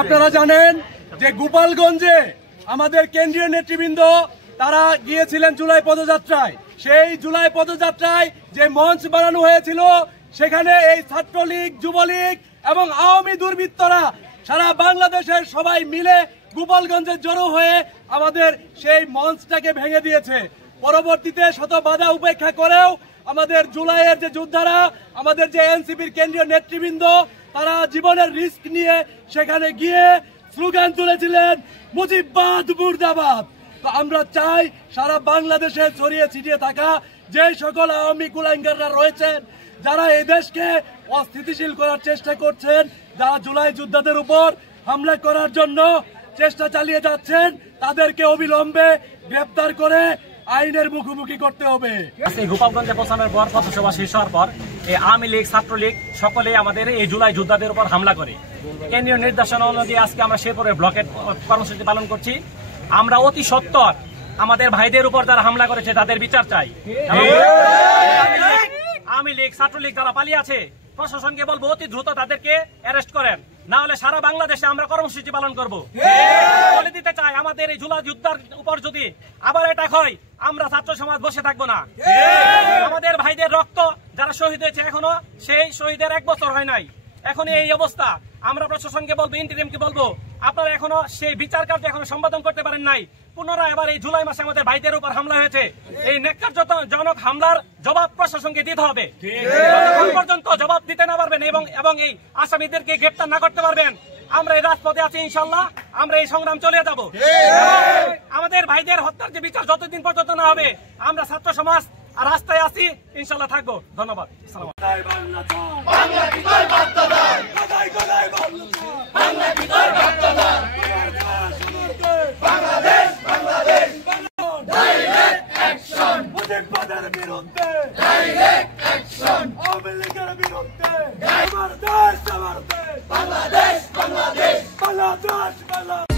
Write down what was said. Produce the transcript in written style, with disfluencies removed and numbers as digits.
আপনারা জানেন যে গোপালগঞ্জে আমাদের কেন্দ্রীয় নেতৃবৃন্দ তারা গিয়েছিলেন জুলাই পদযাত্রায়। সেই জুলাই পদযাত্রায় যে মঞ্চ বানানো হয়েছিল সেখানে এই ছাত্রলীগ, যুবলীগ এবং আওয়ামী দুর্বৃত্তরা সারা বাংলাদেশের সবাই মিলে গোপালগঞ্জে জড়ো হয়ে আমাদের সেই মঞ্চটাকে ভেঙে দিয়েছে। পরবর্তীতে শত বাধা উপেক্ষা করেও আমাদের জুলাইয়ের যে যোদ্ধারা, আমাদের যে এনসিপির কেন্দ্রীয় নেতৃবৃন্দ, তারা জীবনের রিস্ক নিয়ে সেখানে গিয়ে স্লোগান তুলেছিলেন মুজিববাদ মুর্দাবাদ। তো আমরা চাই সারা বাংলাদেশে ছড়িয়ে ছিটিয়ে থাকা যে সকল আওয়ামী কুলাঙ্গাররা রয়েছেন, যারা এই দেশকে অস্থিতিশীল করার চেষ্টা করছেন, যারা জুলাই যোদ্ধাদের উপর হামলা করার জন্য চেষ্টা চালিয়ে যাচ্ছেন, তাদেরকে অবিলম্বে গ্রেপ্তার করে আইনের মুখোমুখি করতে হবে। গোপালগঞ্জে পৌঁছানোর পর পথসভা শেষ হওয়ার পর এই আওয়ামী লীগ, ছাত্রলীগ সকলে আমাদের এই জুলাই যোদ্ধাদের উপর হামলা করে। কেন্দ্রীয় নির্দেশনা অনুযায়ী আজকে আমরা শেরপুরে ব্লকেট কর্মসূচি পালন করছি। আমরা অতি সত্বর আমাদের ভাইদের উপর যারা হামলা করেছে তাদের বিচার চাই। আওয়ামী লীগ, ছাত্রলীগ যারা পালিয়ে আছে, প্রশাসনকে বলবো অতি দ্রুত তাদেরকে অ্যারেস্ট করেন, না হলে সারা বাংলাদেশে আমরা কর্মসূচি পালন করবো। বলে দিতে চাই, আমাদের এই জুলাই যোদ্ধার উপর যদি আবার অ্যাটাক হয়, আমরা ছাত্র সমাজ বসে থাকবো না। আমাদের ভাইদের রক্ত যারা শহীদ হয়েছে, এখনো সেই শহীদের 1 বছর হয় নাই, এখন এই অবস্থা। আমরা প্রশাসনকে বলবো, ইন্টারিমকে বলবো, আপনারা এখনো সেই বিচার কার্য এখনো সম্পাদন করতে পারেন নাই। পুনরায় এবার এই জুলাই মাসে আমাদের ভাইদের উপর হামলা হয়েছে, এই ন্যাক্কারজনক হামলার জবাব প্রশাসনকে দিতে হবে। যতক্ষণ পর্যন্ত জবাব দিতে না পারবেন এবং এই আসামিদেরকে গ্রেপ্তার না করতে পারবেন, আমরা এই রাজপথে আছি, ইনশাল্লাহ আমরা এই সংগ্রাম চালিয়ে যাব। আমাদের ভাইদের হত্যার যে বিচার যতদিন পর্যন্ত না হবে, আমরা ছাত্র সমাজ আর রাস্তায় আছি, ইনশাল্লাহ থাকবো। ধন্যবাদ। মুজিববাদের বিরুদ্ধে ডাইরেক্ট অ্যাকশন, আওয়ামী লীগের বিরুদ্ধে আমার দেশ, আমার দেশ, বাংলাদেশ, বাংলাদেশ, বাংলাদেশ, বাংলাদেশ।